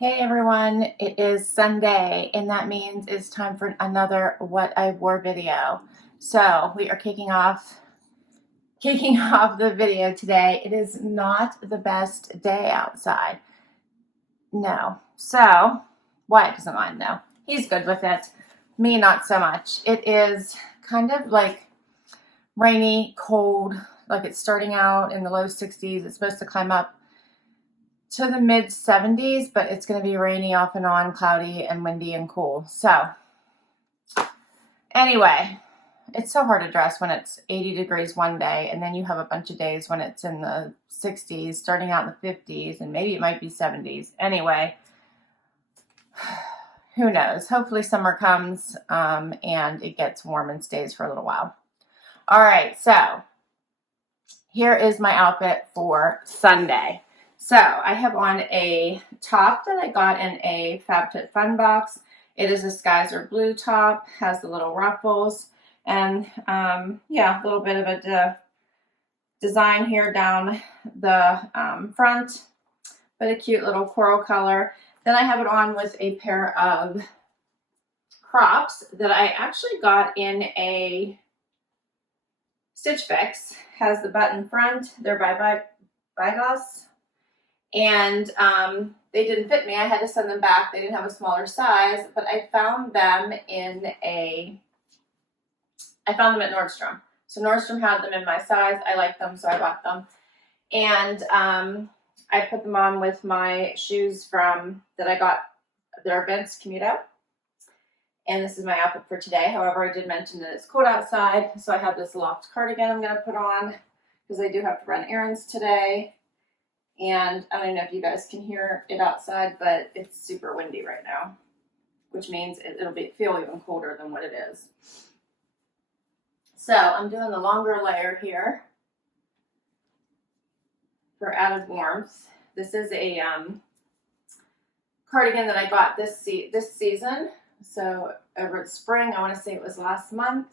Hey everyone, it is Sunday and that means it's time for another What I Wore video. So we are kicking off the video today. It is not the best day outside. No. So Wyatt doesn't mind though. He's good with it. Me, not so much. It is kind of like rainy, cold, like it's starting out in the low 60s. It's supposed to climb up to the mid 70s, but it's going to be rainy off and on, cloudy and windy and cool. So anyway, it's so hard to dress when it's 80 degrees one day and then you have a bunch of days when it's in the 60s, starting out in the 50s, and maybe it might be 70s. Anyway, who knows? Hopefully summer comes and it gets warm and stays for a little while. All right, so here is my outfit for Sunday. So I have on a top that I got in a FabFitFun box. It is a Skyzer blue top, has the little ruffles, and yeah, a little bit of a design here down the front, but a cute little coral color. Then I have it on with a pair of crops that I actually got in a StitchFix. Has the button front. They're by Vigoss. And they didn't fit me. I had to send them back. They didn't have a smaller size, but I found them at Nordstrom. So Nordstrom had them in my size. I liked them, so I bought them. And I put them on with my shoes that I got that are Vince Camuto. And this is my outfit for today. However, I did mention that it's cold outside, so I have this Loft cardigan I'm going to put on because I do have to run errands today. And I don't know if you guys can hear it outside, but it's super windy right now, which means it'll feel even colder than what it is. So I'm doing the longer layer here for added warmth. This is a cardigan that I got this season. So over the spring, I want to say it was last month.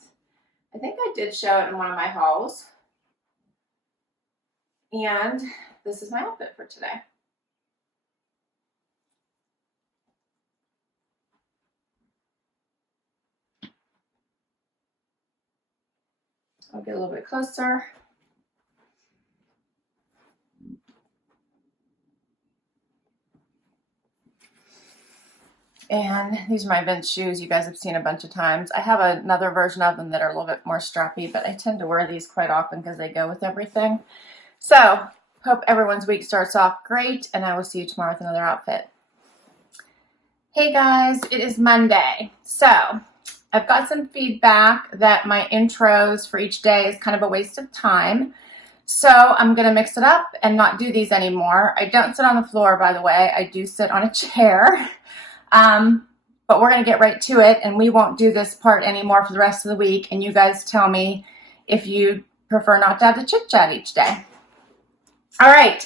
I think I did show it in one of my hauls. And this is my outfit for today. I'll get a little bit closer. And these are my Vince shoes you guys have seen a bunch of times. I have another version of them that are a little bit more strappy, but I tend to wear these quite often because they go with everything. So, hope everyone's week starts off great, and I will see you tomorrow with another outfit. Hey guys, it is Monday. So, I've got some feedback that my intros for each day is kind of a waste of time. So, I'm going to mix it up and not do these anymore. I don't sit on the floor, by the way. I do sit on a chair. But we're going to get right to it, and we won't do this part anymore for the rest of the week, and you guys tell me if you prefer not to have the chit-chat each day. All right,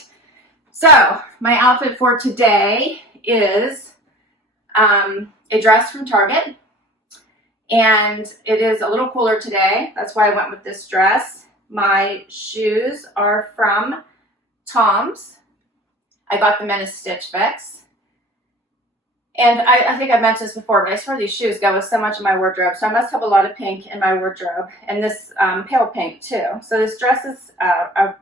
so my outfit for today is a dress from Target, and it is a little cooler today. That's why I went with this dress. My shoes are from Tom's. I got them in a StitchFix. And I think I mentioned this before, but I swear these shoes go with so much of my wardrobe, so I must have a lot of pink in my wardrobe, and this pale pink too. So this dress is a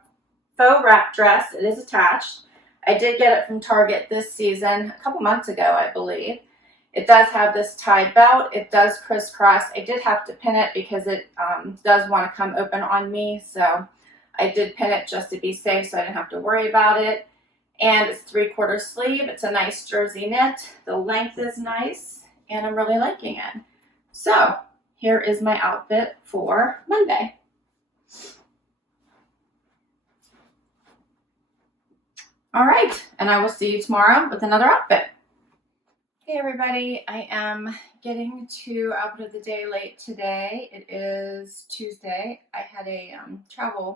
faux wrap dress. It is attached. I did get it from Target this season, a couple months ago, I believe. It does have this tie belt. It does crisscross. I did have to pin it because it does want to come open on me, so I did pin it just to be safe so I didn't have to worry about it. And it's 3/4 sleeve. It's a nice jersey knit. The length is nice, and I'm really liking it. So here is my outfit for Monday. All right, and I will see you tomorrow with another outfit. Hey everybody, I am getting to outfit of the day late today. It is Tuesday. I had a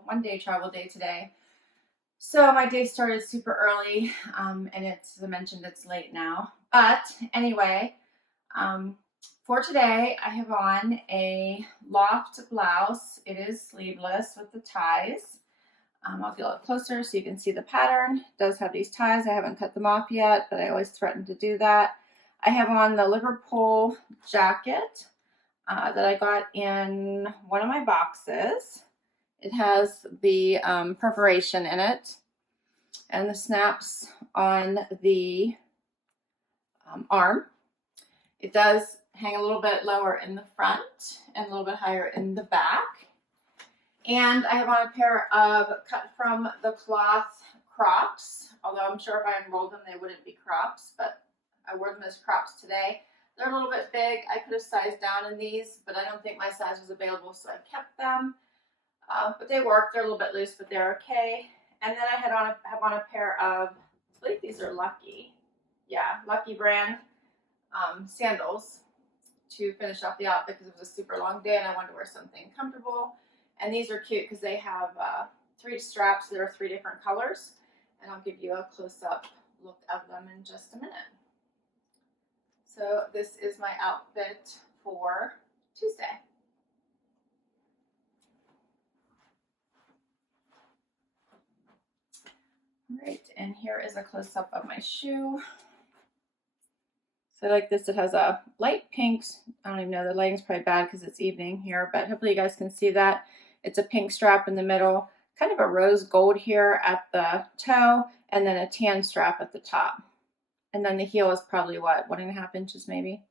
one-day travel day today. So my day started super early, and as I mentioned, it's late now. But anyway, for today, I have on a Loft blouse. It is sleeveless with the ties. I'll get a little closer so you can see the pattern. It does have these ties. I haven't cut them off yet, but I always threaten to do that. I have on the Liverpool jacket that I got in one of my boxes. It has the perforation in it and the snaps on the arm. It does hang a little bit lower in the front and a little bit higher in the back. And I have on a pair of cut from the cloth Crocs, although I'm sure if I unrolled them they wouldn't be Crocs, but I wore them as Crocs today. They're a little bit big. I could have sized down in these, but I don't think my size was available, so I kept them. But they work. They're a little bit loose, but they're okay. And then I have on a pair of, I believe these are Lucky. Yeah, Lucky brand sandals to finish off the outfit because it was a super long day and I wanted to wear something comfortable. And these are cute because they have 3 straps that are 3 different colors. And I'll give you a close-up look of them in just a minute. So this is my outfit for Tuesday. All right, and here is a close-up of my shoe. So like this, it has a light pink, I don't even know, the lighting's probably bad because it's evening here, but hopefully you guys can see that. It's a pink strap in the middle, kind of a rose gold here at the toe, and then a tan strap at the top. And then the heel is probably what, 1.5 inches maybe.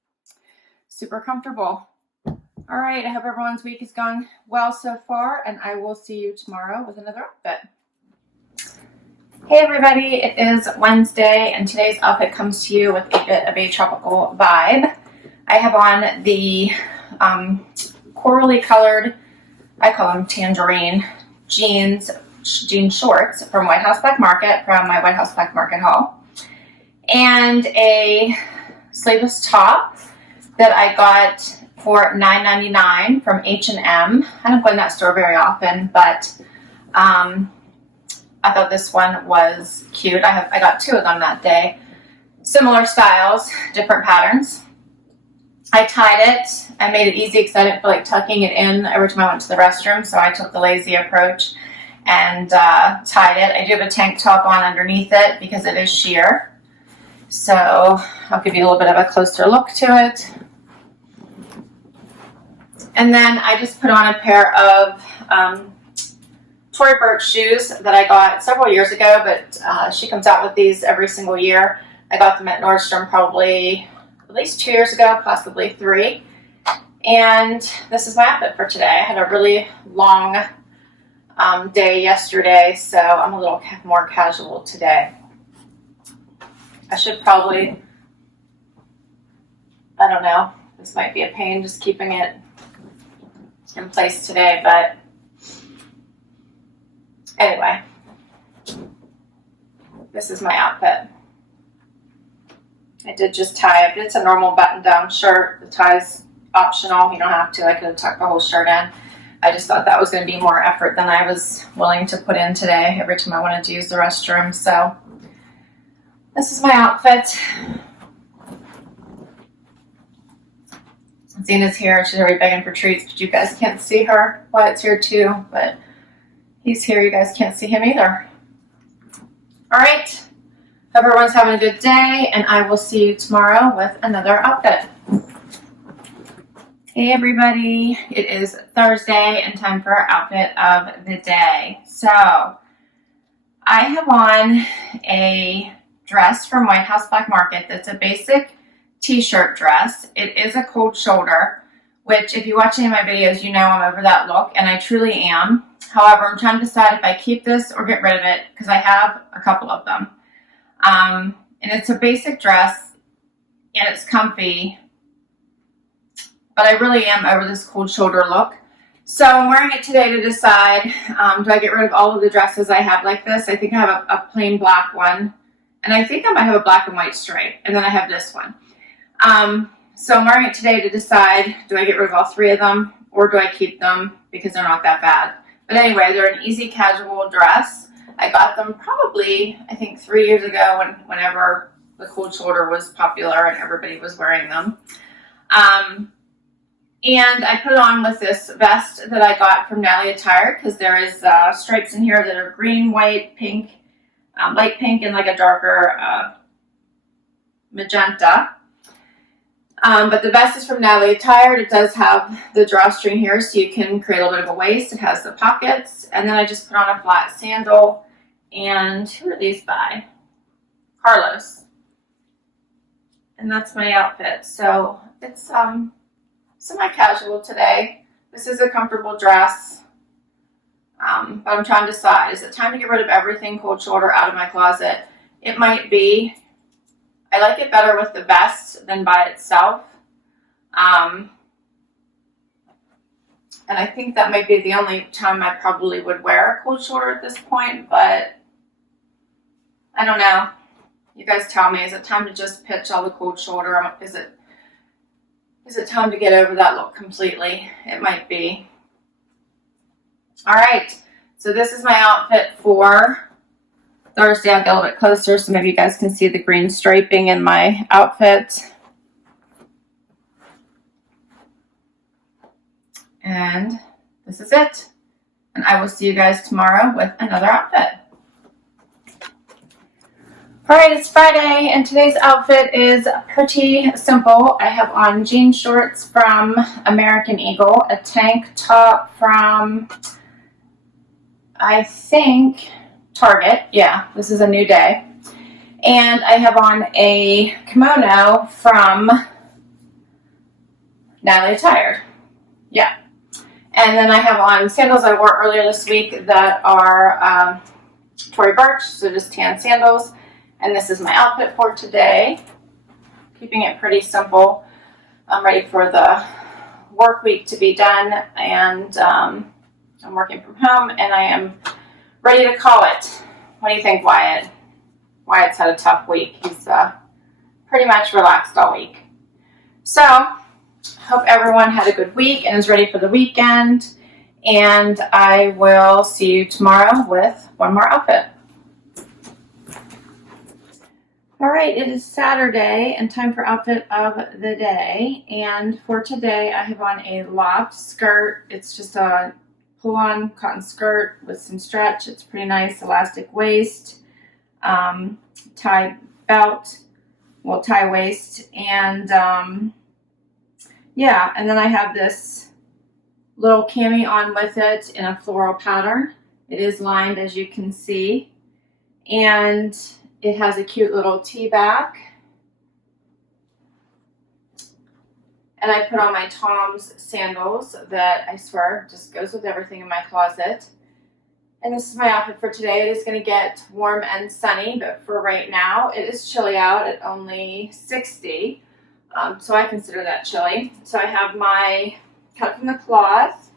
Super comfortable. All right, I hope everyone's week has gone well so far, and I will see you tomorrow with another outfit. Hey everybody, it is Wednesday, and today's outfit comes to you with a bit of a tropical vibe. I have on the corally colored, I call them tangerine, jean shorts from White House Black Market, from my White House Black Market haul, and a sleeveless top that I got for $9.99 from H&M. I don't go in that store very often, but I thought this one was cute. I got 2 of them that day. Similar styles, different patterns. I tied it. I made it easy because I didn't feel like tucking it in every time I went to the restroom, so I took the lazy approach and tied it. I do have a tank top on underneath it because it is sheer. So I'll give you a little bit of a closer look to it. And then I just put on a pair of Tory Burch shoes that I got several years ago, but she comes out with these every single year. I got them at Nordstrom probably at least 2 years ago, possibly 3. And this is my outfit for today. I had a really long day yesterday, so I'm a little more casual today. I should probably, I don't know, this might be a pain just keeping it in place today, but anyway, this is my outfit. I did just tie it. It's a normal button-down shirt. The tie's optional. You don't have to. I could have tucked the whole shirt in. I just thought that was going to be more effort than I was willing to put in today every time I wanted to use the restroom. So this is my outfit. Zena's here. She's already begging for treats, but you guys can't see her. Wyatt's here too, but he's here. You guys can't see him either. All right. Hope everyone's having a good day, and I will see you tomorrow with another outfit. Hey everybody, it is Thursday and time for our outfit of the day. So I have on a dress from White House Black Market that's a basic t-shirt dress. It is a cold shoulder, which if you watch any of my videos, you know I'm over that look, and I truly am. However, I'm trying to decide if I keep this or get rid of it because I have a couple of them. And it's a basic dress and it's comfy, but I really am over this cold shoulder look. So I'm wearing it today to decide, do I get rid of all of the dresses I have like this? I think I have a plain black one, and I think I might have a black and white stripe, and then I have this one. So I'm wearing it today to decide, do I get rid of all 3 of them or do I keep them because they're not that bad? But anyway, they're an easy casual dress. I got them probably, I think 3 years ago whenever the cold shoulder was popular and everybody was wearing them. And I put it on with this vest that I got from Natalie Attired, because there is stripes in here that are green, white, pink, light pink, and like a darker magenta. But the vest is from Natalie Attired. It does have the drawstring here, so you can create a little bit of a waist. It has the pockets. And then I just put on a flat sandal. And who are these by? Carlos. And that's my outfit. So it's semi-casual today. This is a comfortable dress. But I'm trying to decide, is it time to get rid of everything cold shoulder out of my closet? It might be. I like it better with the vest than by itself. And I think that might be the only time I probably would wear a cold shoulder at this point, but I don't know. You guys tell me, is it time to just pitch all the cold shoulder? Is it time to get over that look completely? It might be. All right, so this is my outfit for Thursday. I'll get a little bit closer so maybe you guys can see the green striping in my outfit. And this is it. And I will see you guys tomorrow with another outfit. All right, it's Friday, and today's outfit is pretty simple. I have on jean shorts from American Eagle, a tank top from, I think, Target. Yeah, this is a new day. And I have on a kimono from Natalie Attired. Yeah. And then I have on sandals I wore earlier this week that are Tory Burch, so just tan sandals. And this is my outfit for today. Keeping it pretty simple. I'm ready for the work week to be done, and I'm working from home, and I am ready to call it. What do you think, Wyatt? Wyatt's had a tough week. He's pretty much relaxed all week. So, hope everyone had a good week and is ready for the weekend. And I will see you tomorrow with one more outfit. All right, it is Saturday and time for outfit of the day. And for today, I have on a Loft skirt. It's just a pull-on cotton skirt with some stretch. It's pretty nice, elastic waist, tie belt, well, tie waist, and yeah. And then I have this little cami on with it in a floral pattern. It is lined, as you can see, and it has a cute little T-back. And I put on my Tom's sandals that I swear just goes with everything in my closet. And this is my outfit for today. It is going to get warm and sunny, but for right now, it is chilly out at only 60. So I consider that chilly. So I have my cut from the cloth,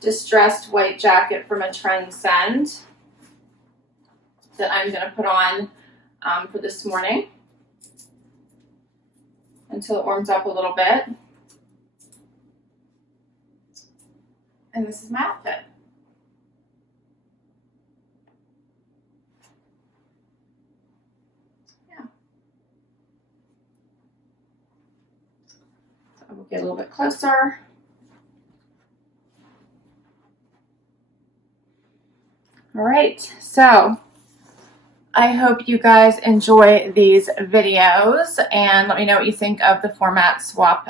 distressed white jacket from a Trendsend that I'm going to put on for this morning until it warms up a little bit. And this is my outfit. Yeah. So I will get a little bit closer. All right, so I hope you guys enjoy these videos, and let me know what you think of the format swap.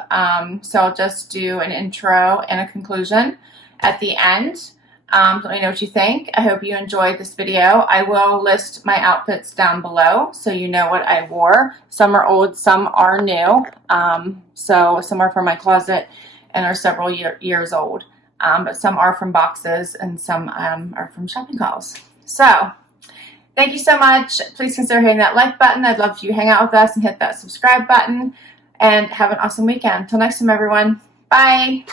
So I'll just do an intro and a conclusion at the end. Let me know what you think. I hope you enjoyed this video. I will list my outfits down below so you know what I wore. Some are old, some are new. So some are from my closet and are several years old. But some are from boxes and some are from shopping hauls. So thank you so much. Please consider hitting that like button. I'd love for you to hang out with us and hit that subscribe button. And have an awesome weekend. Till next time, everyone. Bye.